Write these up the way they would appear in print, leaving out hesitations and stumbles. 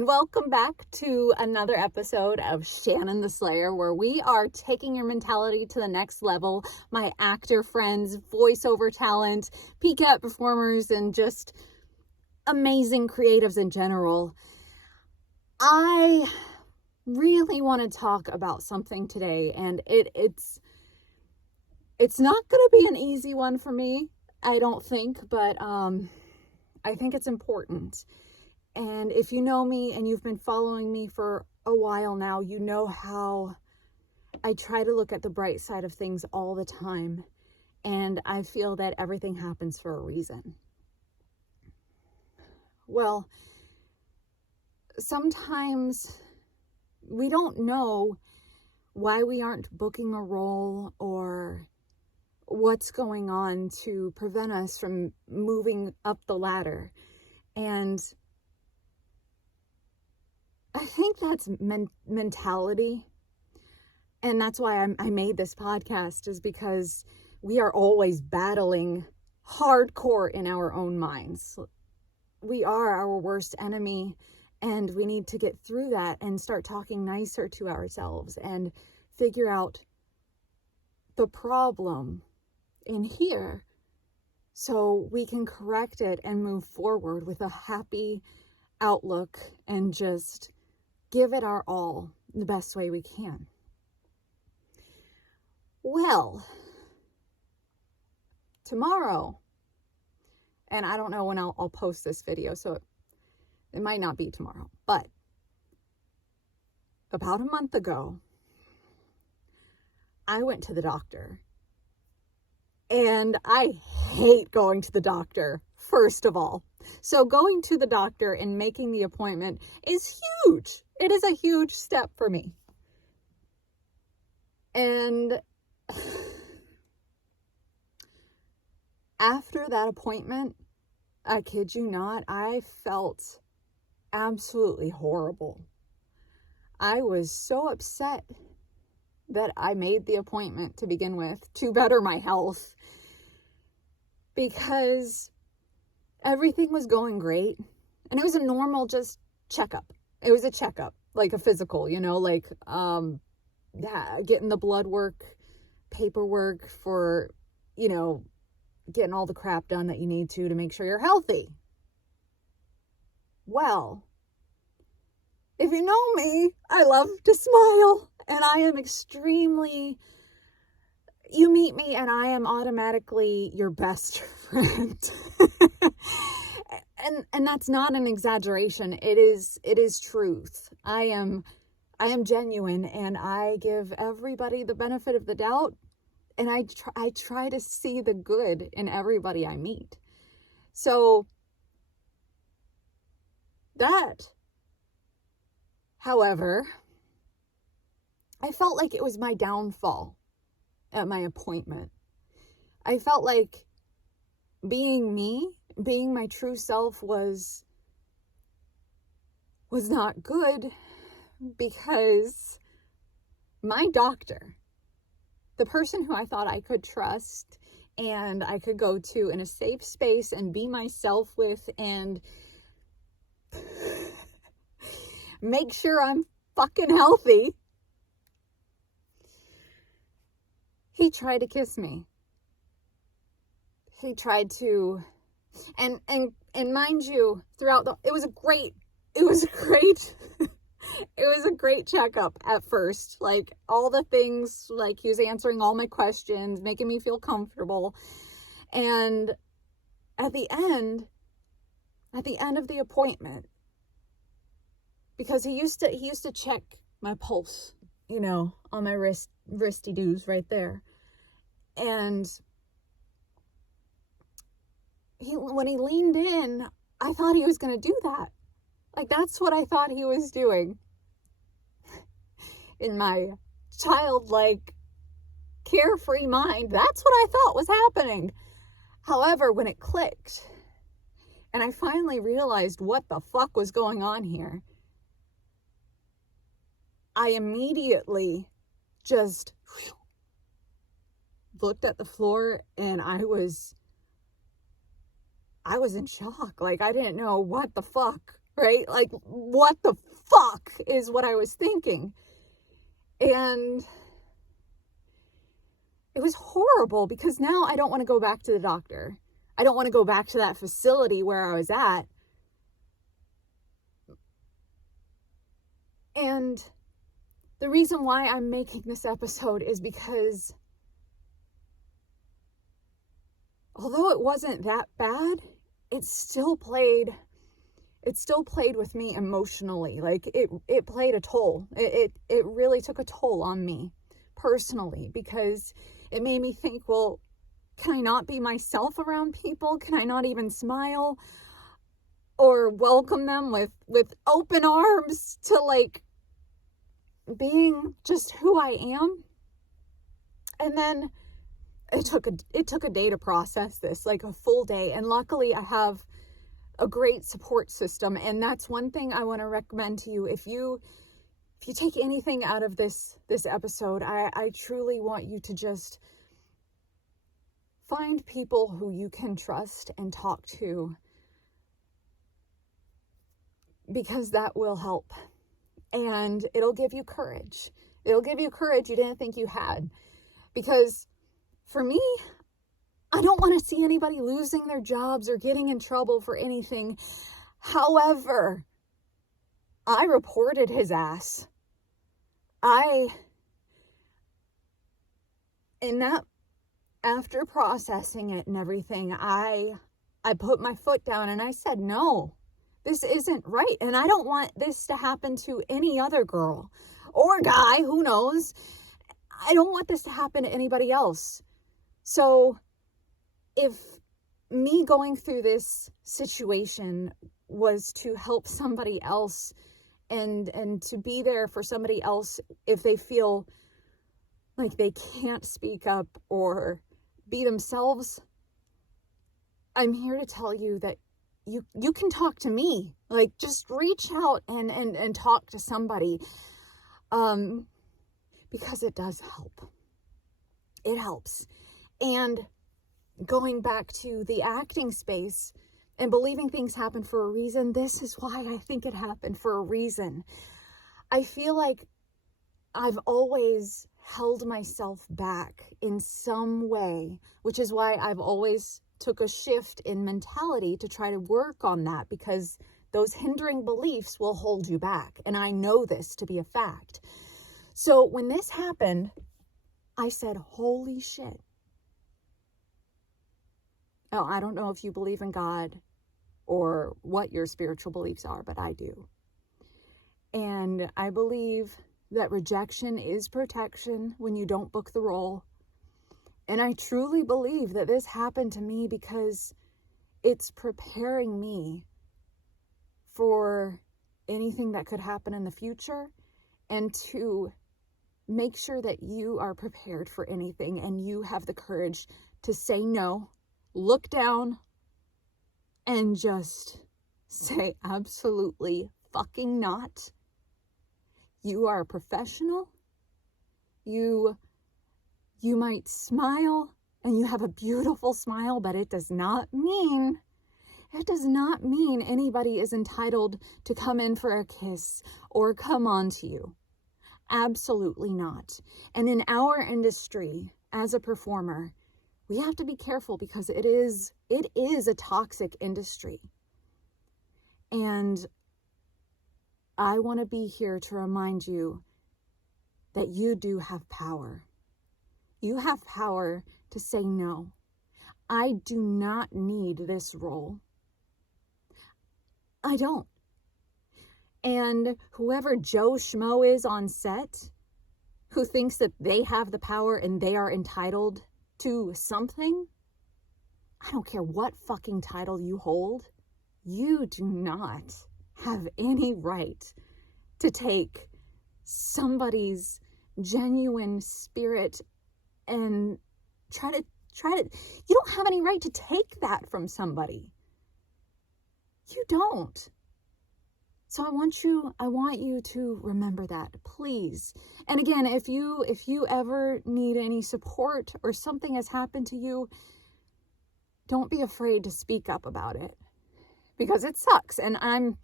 and welcome back to another episode of Shannon The Slayer, where we are taking your mentality to the next level. My actor friends, voiceover talent, PCAT performers, and just amazing creatives in general. I really want to talk about something today, and it's not going to be an easy one for me, I don't think, but I think it's important. And if you know me and you've been following me for a while now, you know how I try to look at the bright side of things all the time. And I feel that everything happens for a reason. Well, sometimes we don't know why we aren't booking a role or what's going on to prevent us from moving up the ladder. And I think that's mentality. And that's why I made this podcast, is because we are always battling hardcore in our own minds. We are our worst enemy, and we need to get through that and start talking nicer to ourselves and figure out the problem in here so we can correct it and move forward with a happy outlook and just give it our all the best way we can. Well, tomorrow, and I don't know when I'll post this video, so it might not be tomorrow, but about a month ago, I went to the doctor. And I hate going to the doctor, first of all. So going to the doctor and making the appointment is huge. It is a huge step for me. And after that appointment, I kid you not, I felt absolutely horrible. I was so upset that I made the appointment to begin with to better my health, because everything was going great and it was a normal just checkup. It was a checkup, like a physical, like getting the blood work, paperwork for, getting all the crap done that you need to make sure you're healthy. Well, if you know me, I love to smile. And I am you meet me and I am automatically your best friend. and that's not an exaggeration. It is truth. I am genuine, and I give everybody the benefit of the doubt, and I try to see the good in everybody I meet. So that, however, I felt like it was my downfall at my appointment. I felt like being me, being my true self was not good, because my doctor, the person who I thought I could trust and I could go to in a safe space and be myself with and make sure I'm fucking healthy, he tried to kiss me. He tried to, and mind you, it was a great checkup at first. Like, all the things, like, he was answering all my questions, making me feel comfortable. And at the end of the appointment, because he used to check my pulse, on my wristy doos right there. And when he leaned in, I thought he was going to do that. Like, that's what I thought he was doing. In my childlike, carefree mind, that's what I thought was happening. However, when it clicked, and I finally realized what the fuck was going on here, I immediately just looked at the floor, and I was in shock. Like, I didn't know what the fuck right? Like, what the fuck is what I was thinking? And it was horrible because now I don't want to go back to the doctor. I don't want to go back to that facility where I was at. And the reason why I'm making this episode is because although it wasn't that bad, it still played with me emotionally. Like it played a toll. It really took a toll on me personally, because it made me think, well, can I not be myself around people? Can I not even smile or welcome them with open arms to like being just who I am? And then it took a day to process this, like a full day. And luckily I have a great support system. And that's one thing I want to recommend to you. If you take anything out of this episode, I truly want you to just find people who you can trust and talk to, because that will help. And it'll give you courage. It'll give you courage you didn't think you had. Because for me, I don't want to see anybody losing their jobs or getting in trouble for anything. However, I reported his ass. After processing it and everything, I put my foot down and I said, no, this isn't right. And I don't want this to happen to any other girl or guy, who knows. I don't want this to happen to anybody else. So if me going through this situation was to help somebody else and to be there for somebody else if they feel like they can't speak up or be themselves, I'm here to tell you that you can talk to me. Like, just reach out and talk to somebody, because it does help. It helps. And going back to the acting space and believing things happen for a reason, this is why I think it happened for a reason. I feel like I've always held myself back in some way, which is why I've always took a shift in mentality to try to work on that, because those hindering beliefs will hold you back. And I know this to be a fact. So when this happened, I said, holy shit. Now, I don't know if you believe in God or what your spiritual beliefs are, but I do. And I believe that rejection is protection when you don't book the role. And I truly believe that this happened to me because it's preparing me for anything that could happen in the future, and to make sure that you are prepared for anything and you have the courage to say no, look down, and just say absolutely fucking not. You are a professional. You might smile and you have a beautiful smile, but it does not mean anybody is entitled to come in for a kiss or come on to you. Absolutely not. And in our industry, as a performer, we have to be careful because it is a toxic industry. And I want to be here to remind you that you do have power. You have power to say no. I do not need this role. I don't. And whoever Joe Schmo is on set, who thinks that they have the power and they are entitled to something, I don't care what fucking title you hold, you do not have any right to take somebody's genuine spirit and try to, you don't have any right to take that from somebody. You don't. So I want you to remember that, please. And again, if you ever need any support or something has happened to you, don't be afraid to speak up about it, because it sucks. And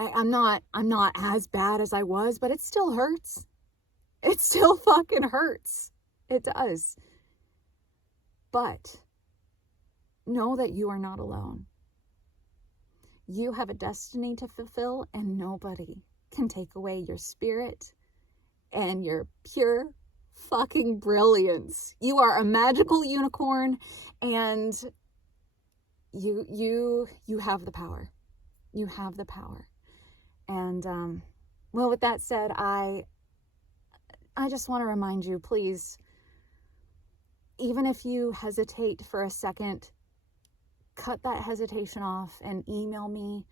I'm not as bad as I was, but it still hurts. It still fucking hurts. It does. But know that you are not alone. You have a destiny to fulfill, and nobody can take away your spirit and your pure fucking brilliance. You are a magical unicorn, and you have the power. You have the power. And well, with that said, I just want to remind you, please, even if you hesitate for a second, cut that hesitation off and email me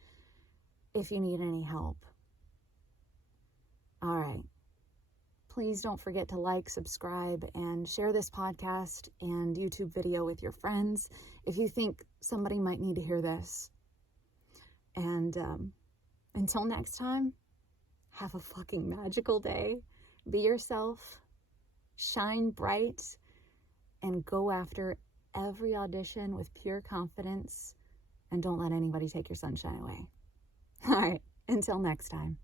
if you need any help. All right. Please don't forget to like, subscribe, and share this podcast and YouTube video with your friends if you think somebody might need to hear this. And until next time, have a fucking magical day. Be yourself, shine bright, and go after every audition with pure confidence, and don't let anybody take your sunshine away. All right, until next time.